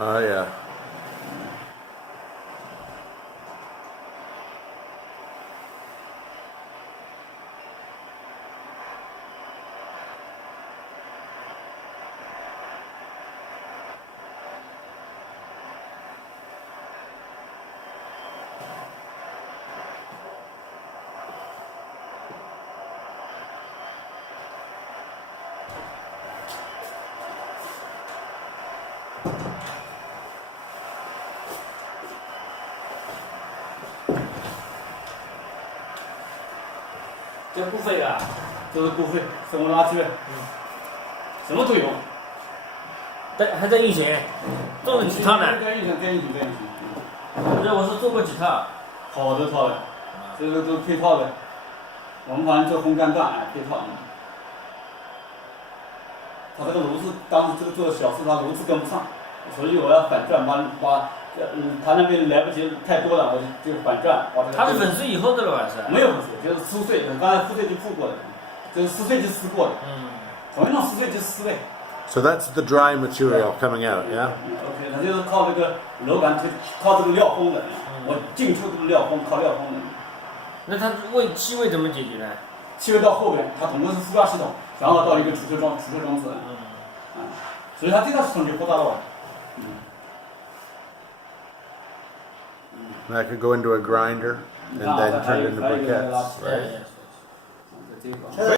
Oh yeah.这不费啊，都是不费，生活垃圾，什么都有。还在运行，做了几套呢？在运行。这我是做过几套。好多套的，这个都配套的。我们反正做烘干段，配套。他这个炉子当时这个做小事，他炉子跟不上，所以我要反转他那边来不及太多了，我就反转。它是粉碎以后的了吧？是？没有粉碎，就是撕碎。刚才撕碎就付过的，就是撕碎就撕过的。同样撕碎就撕呗。So that's the dry material coming out, yeah? OK， 它就是靠这个篓杆靠这个料封的。我进出这个料封，靠料封的。那它气味怎么解决呢？气味到后边，它总共是负压系统，然后到一个储车装置。所以它这套系统就扩大了。And that could go into a grinder and then turn it into briquettes, right? Yeah.